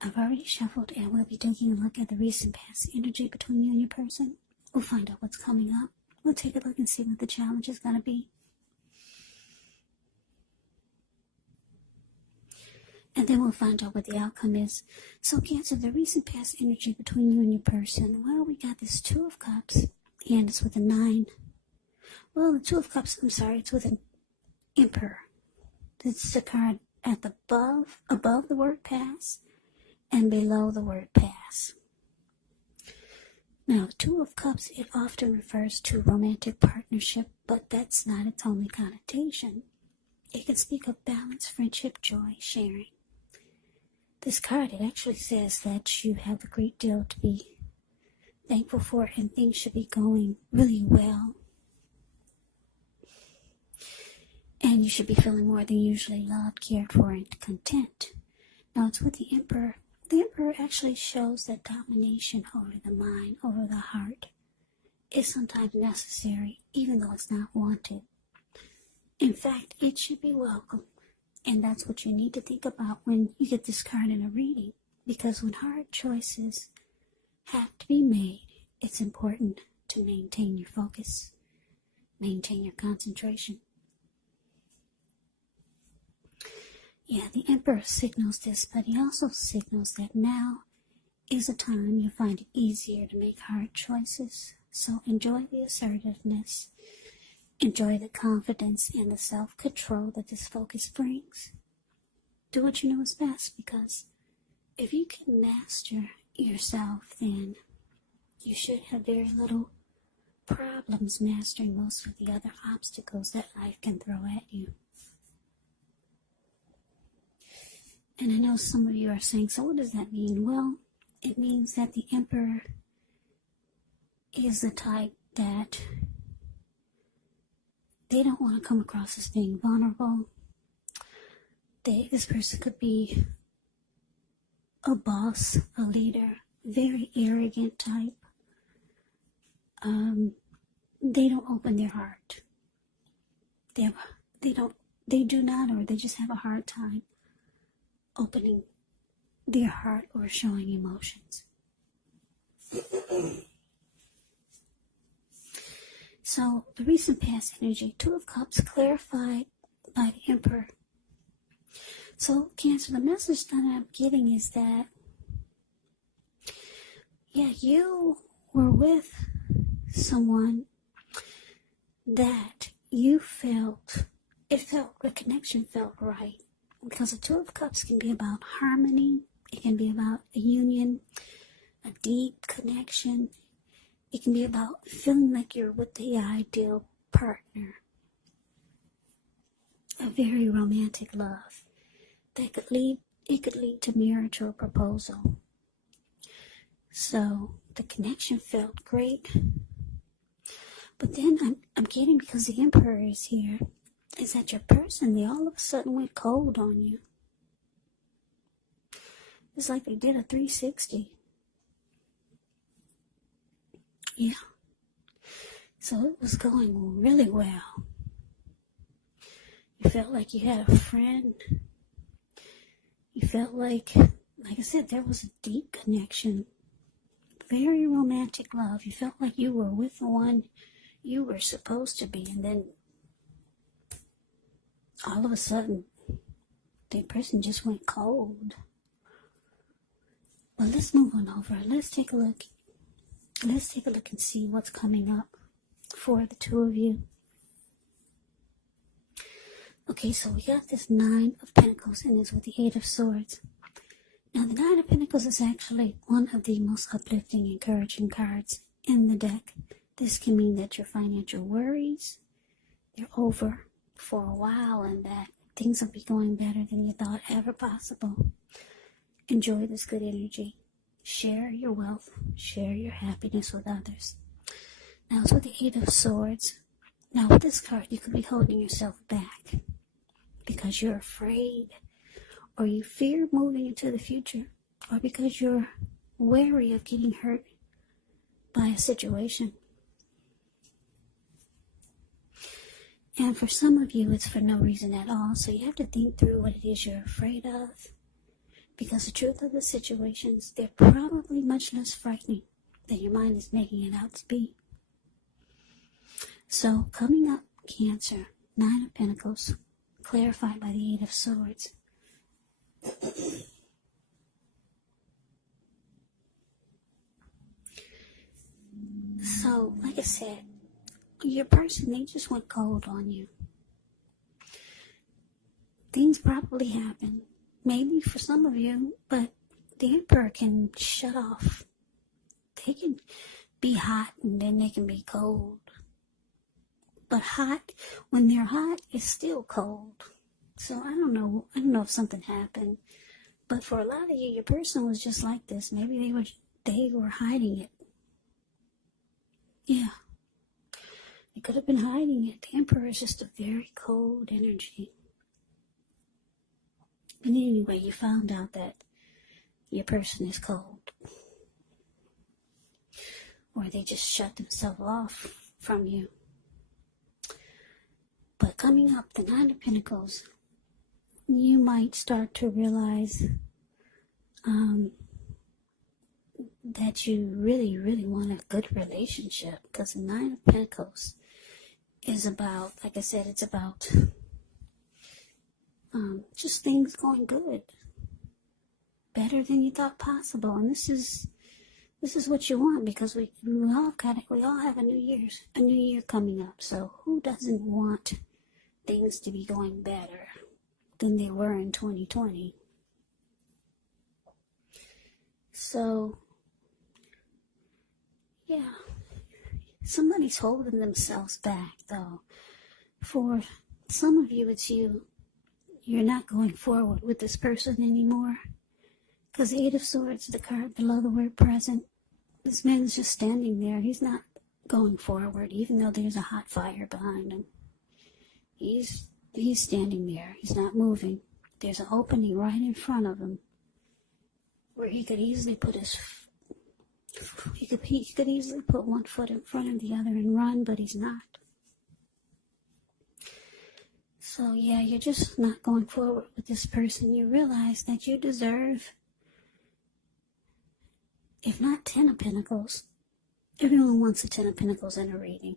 I've already shuffled and we'll be taking a look at the recent past energy between you and your person. We'll find out what's coming up. We'll take a look and see what the challenge is going to be. And then we'll find out what the outcome is. So Cancer, the recent past energy between you and your person. Well, we got this Two of Cups and it's with a 9. Well, the Two of Cups, it's with an Emperor. It's the card at the above the word pass and below the word pass. Now, the Two of Cups, it often refers to romantic partnership, but that's not its only connotation. It can speak of balance, friendship, joy, sharing. This card, it actually says that you have a great deal to be thankful for and things should be going really well. And you should be feeling more than usually loved, cared for, and content. Now, it's with the Emperor. The Emperor actually shows that domination over the mind, over the heart, is sometimes necessary, even though it's not wanted. In fact, it should be welcome. And that's what you need to think about when you get this card in a reading. Because when hard choices have to be made, it's important to maintain your focus, maintain your concentration. Yeah, the Emperor signals this, but he also signals that now is a time you find it easier to make hard choices. So enjoy the assertiveness. Enjoy the confidence and the self-control that this focus brings. Do what you know is best, because if you can master yourself, then you should have very little problems mastering most of the other obstacles that life can throw at you. And I know some of you are saying, so what does that mean? Well, it means that the Emperor is the type that they don't want to come across as being vulnerable. This person could be a boss, a leader, very arrogant type. They don't open their heart. They do not, or they just have a hard time opening their heart or showing emotions. So, the recent past energy, Two of Cups, clarified by the Emperor. So, Cancer, the message that I'm getting is that, yeah, you were with someone that you felt, the connection felt right. Because the Two of Cups can be about harmony, it can be about a union, a deep connection. It can be about feeling like you're with the ideal partner. A very romantic love that could lead to marriage or proposal. So the connection felt great. But then I'm getting, because the Emperor is here, is that your person, they all of a sudden went cold on you. It's like they did a 360. Yeah. So it was going really well. You felt like you had a friend. You felt like I said, there was a deep connection. Very romantic love. You felt like you were with the one you were supposed to be. And then all of a sudden, the person just went cold. Well, let's move on over. Let's take a look. Let's take a look and see what's coming up for the two of you. Okay, so we got this 9 of Pentacles, and it's with the 8 of Swords. Now, the 9 of Pentacles is actually one of the most uplifting, encouraging cards in the deck. This can mean that your financial worries, they're over for a while, and that things will be going better than you thought ever possible. Enjoy this good energy. Share your wealth. Share your happiness with others. Now, it's with the 8 of Swords. Now, with this card, you could be holding yourself back because you're afraid, or you fear moving into the future, or because you're wary of getting hurt by a situation. And for some of you, it's for no reason at all. So you have to think through what it is you're afraid of. Because the truth of the situations, they're probably much less frightening than your mind is making it out to be. So, coming up, Cancer, Nine of Pentacles, clarified by the Eight of Swords. So, like I said, your person, they just went cold on you. Things probably happen, maybe for some of you, but the Emperor can shut off. They can be hot and then they can be cold. But hot, when they're hot, it's still cold. So I don't know if something happened. But for a lot of you, your person was just like this. Maybe they were hiding it. Yeah. They could have been hiding it. The Emperor is just a very cold energy. But anyway, you found out that your person is cold. Or they just shut themselves off from you. But coming up, the Nine of Pentacles, you might start to realize that you really, really want a good relationship. Because the Nine of Pentacles is about, like I said, it's about just things going good. Better than you thought possible. And this is what you want, because we all have a new year coming up. So who doesn't want things to be going better than they were in 2020? So, yeah, somebody's holding themselves back, though. For some of you, it's you. You're not going forward with this person anymore. Because the Eight of Swords, the card below the word present, this man's just standing there. He's not going forward, even though there's a hot fire behind him. He's standing there. He's not moving. There's an opening right in front of him where he could easily put he could easily put one foot in front of the other and run, but he's not. So yeah, you're just not going forward with this person. You realize that you deserve, if not 10 of Pentacles, everyone wants a 10 of Pentacles in a reading.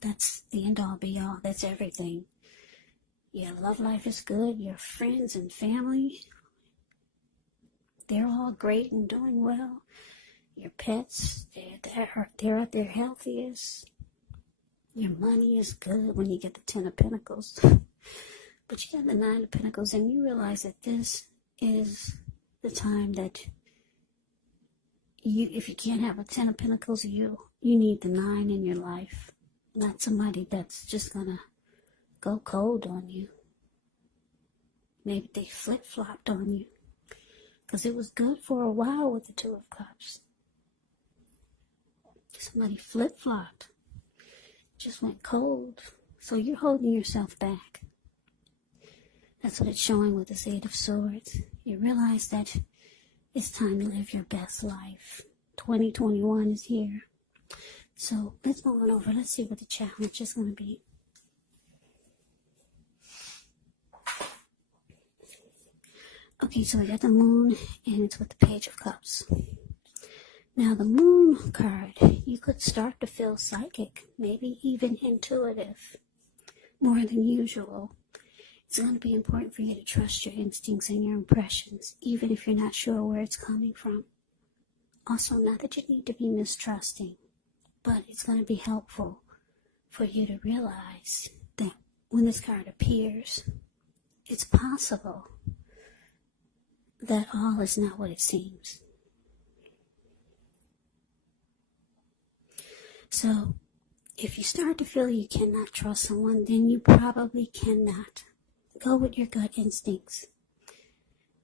That's the end all be all. That's everything. Your love life is good. Your friends and family, they're all great and doing well. Your pets, they're at their healthiest. Your money is good when you get the 10 of Pentacles. But you got the 9 of Pentacles, and you realize that this is the time that if you can't have a 10 of Pentacles, you need the 9 in your life. Not somebody that's just gonna go cold on you. Maybe they flip-flopped on you. Because it was good for a while with the 2 of Cups. Somebody flip-flopped. Just went cold. So you're holding yourself back. That's what it's showing with this 8 of Swords. You realize that it's time to live your best life. 2021 is here. So let's move on over. Let's see what the challenge is going to be. Okay, so we got the Moon, and it's with the Page of Cups. Now, the Moon card, you could start to feel psychic, maybe even intuitive, more than usual. It's going to be important for you to trust your instincts and your impressions, even if you're not sure where it's coming from. Also, not that you need to be mistrusting, but it's going to be helpful for you to realize that when this card appears, it's possible that all is not what it seems. So, if you start to feel you cannot trust someone, then you probably cannot. Go with your gut instincts.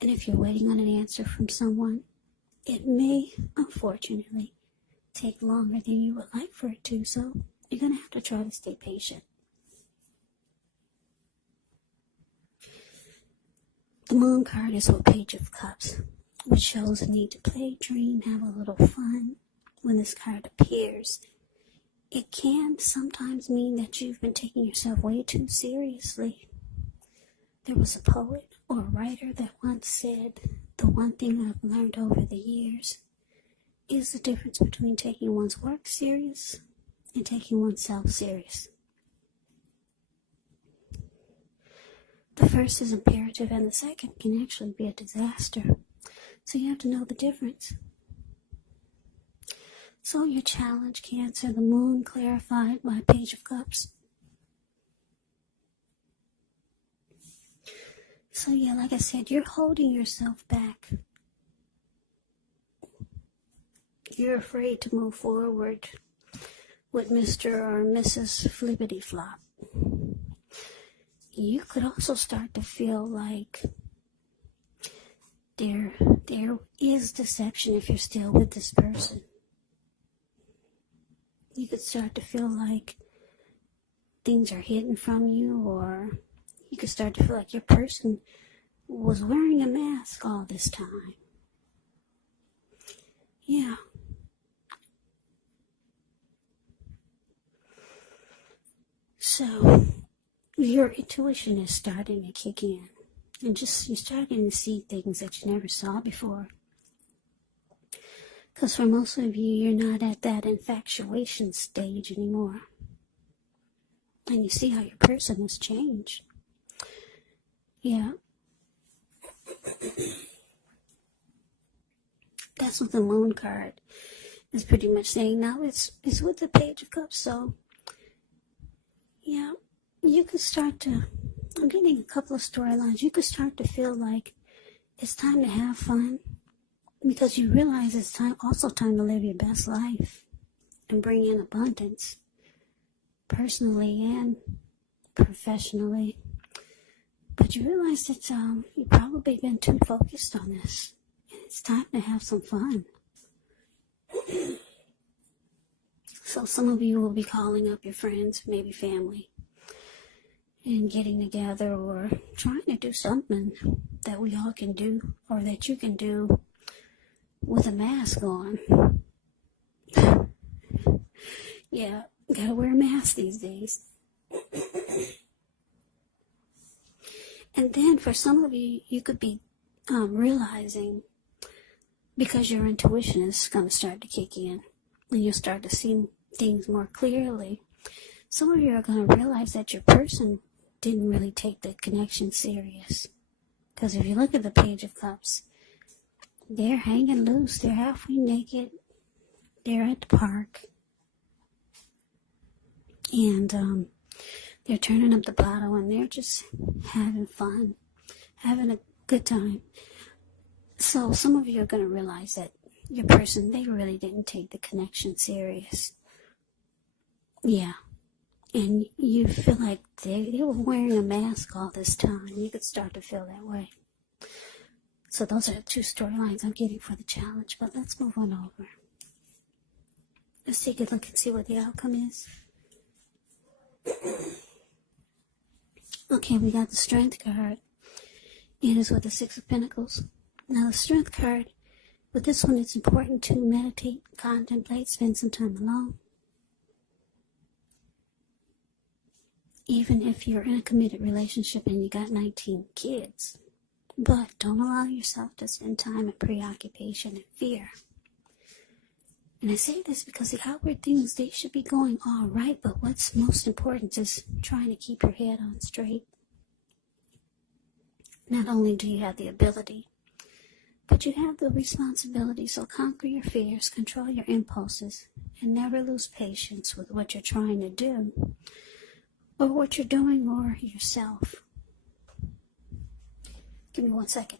And if you're waiting on an answer from someone, it may, unfortunately, take longer than you would like for it to, so you're going to have to try to stay patient. The Moon card is a Page of Cups, which shows a need to play, dream, have a little fun. When this card appears, it can sometimes mean that you've been taking yourself way too seriously. There was a poet or a writer that once said, the one thing I've learned over the years is the difference between taking one's work serious and taking oneself serious. The first is imperative and the second can actually be a disaster. So you have to know the difference. So your challenge, Cancer, the moon clarified by Page of Cups. So yeah, like I said, you're holding yourself back. You're afraid to move forward with Mr. or Mrs. Flippity Flop. You could also start to feel like there is deception if you're still with this person. You could start to feel like things are hidden from you, or you could start to feel like your person was wearing a mask all this time. Yeah. So your intuition is starting to kick in. And you're starting to see things that you never saw before. Because for most of you, you're not at that infatuation stage anymore. And you see how your person has changed. Yeah. That's what the moon card is pretty much saying. Now it's with the Page of Cups, so yeah, you could start to, I'm getting a couple of storylines. You could start to feel like it's time to have fun, because you realize it's also time to live your best life and bring in abundance, personally and professionally. But you realize that you've probably been too focused on this. And it's time to have some fun. So some of you will be calling up your friends, maybe family, and getting together or trying to do something that we all can do, or that you can do with a mask on. Yeah, gotta wear a mask these days. And then for some of you, you could be realizing, because your intuition is going to start to kick in, and you'll start to see things more clearly. Some of you are going to realize that your person didn't really take the connection serious. Because if you look at the Page of Cups, they're hanging loose. They're halfway naked. They're at the park. And they're turning up the bottle, and they're just having fun, having a good time. So some of you are going to realize that your person, they really didn't take the connection serious. Yeah. And you feel like they were wearing a mask all this time. You could start to feel that way. So those are the two storylines I'm getting for the challenge. But let's move on over. Let's take a look and see what the outcome is. Okay, we got the Strength card. It is with the Six of Pentacles. Now the Strength card, with this one, it's important to meditate, contemplate, spend some time alone. Even if you're in a committed relationship and you got 19 kids. But don't allow yourself to spend time in preoccupation and fear. And I say this because the outward things, they should be going all right, but what's most important is trying to keep your head on straight. Not only do you have the ability, but you have the responsibility, so conquer your fears, control your impulses, and never lose patience with what you're trying to do, or what you're doing, or yourself. Give me 1 second.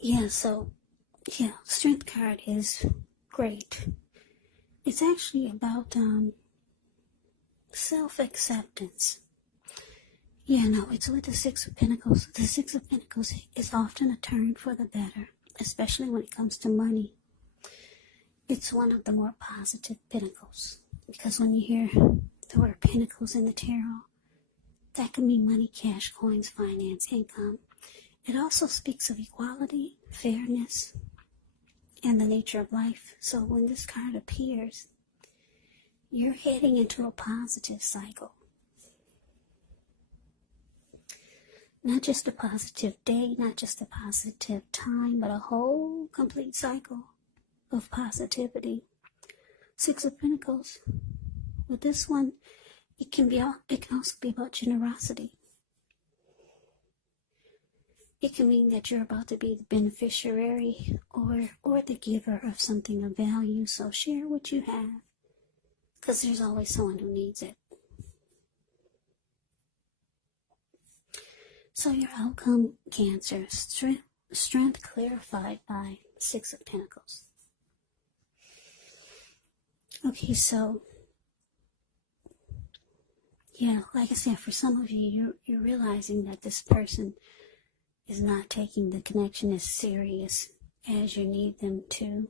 Yeah, Strength card is great. It's actually about self-acceptance. Yeah, no, it's with the Six of Pentacles. The Six of Pentacles is often a turn for the better, especially when it comes to money. It's one of the more positive pentacles, because when you hear the word pentacles in the tarot, That can mean money, cash, coins, finance, income. It also speaks of equality, fairness, and the nature of life. So when this card appears, you're heading into a positive cycle. Not just a positive day, not just a positive time, but a whole complete cycle of positivity. Six of Pentacles. With this one, it can also be about generosity. It can mean that you're about to be the beneficiary or the giver of something of value. So share what you have, because there's always someone who needs it. So your outcome, Cancer, strength clarified by Six of Pentacles. Okay, so yeah, like I said, for some of you, you're realizing that this person is not taking the connection as serious as you need them to.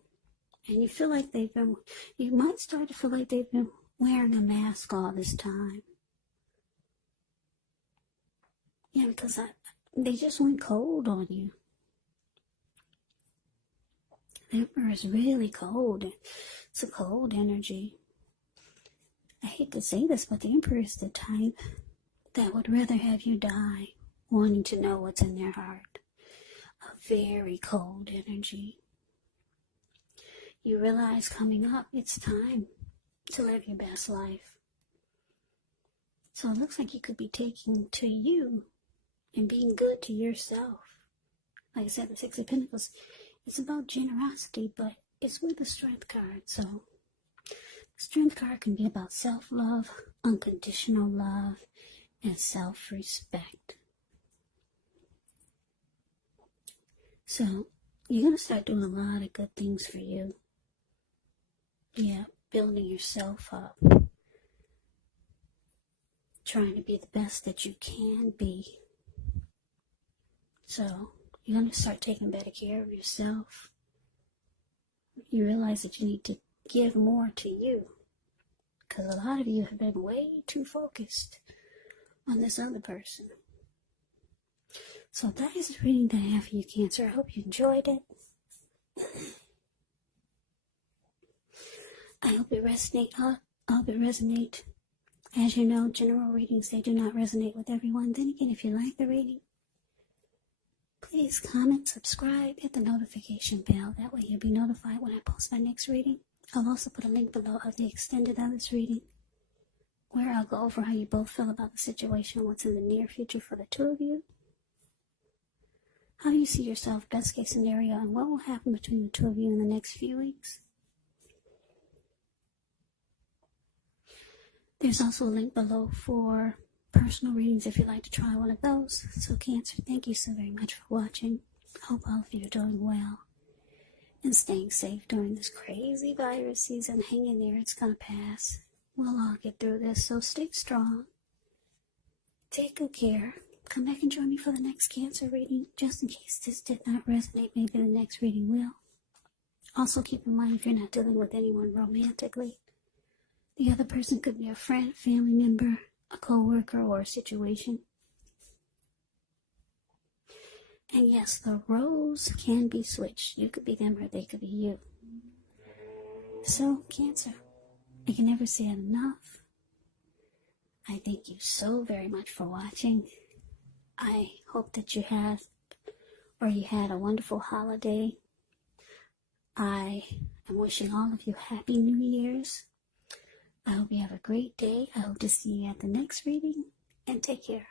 And you feel like you might start to feel like they've been wearing a mask all this time. Yeah, because they just went cold on you. The Emperor is really cold. It's a cold energy. I hate to say this, but the Emperor is the type that would rather have you die wanting to know what's in their heart. A very cold energy. You realize coming up, it's time to live your best life. So it looks like you could be taking to you and being good to yourself. Like I said, the Six of Pentacles, it's about generosity, but it's with the Strength card. So Strength card can be about self-love, unconditional love, and self-respect. So you're going to start doing a lot of good things for you. Yeah, building yourself up. Trying to be the best that you can be. So you're going to start taking better care of yourself. You realize that you need to give more to you, because a lot of you have been way too focused on this other person. So that is the reading that I have for you, Cancer. I hope you enjoyed it. I hope it resonate. As you know, general readings, they do not resonate with everyone. Then again, if you like the reading, please comment, subscribe, hit the notification bell. That way you'll be notified when I post my next reading. I'll also put a link below of the extended of this reading, where I'll go over how you both feel about the situation, what's in the near future for the two of you, how you see yourself, best case scenario, and what will happen between the two of you in the next few weeks. There's also a link below for personal readings if you'd like to try one of those. So Cancer, thank you so very much for watching. I hope all of you are doing well and staying safe during this crazy virus season. Hang in there, it's going to pass. We'll all get through this, so stay strong. Take good care. Come back and join me for the next Cancer reading, just in case this did not resonate. Maybe the next reading will. Also keep in mind, if you're not dealing with anyone romantically, the other person could be a friend, family member, a co-worker, or a situation. And yes, the roles can be switched. You could be them or they could be you. So, Cancer, I can never say it enough. I thank you so very much for watching. I hope that you had a wonderful holiday. I am wishing all of you Happy New Year's. I hope you have a great day. I hope to see you at the next reading, and take care.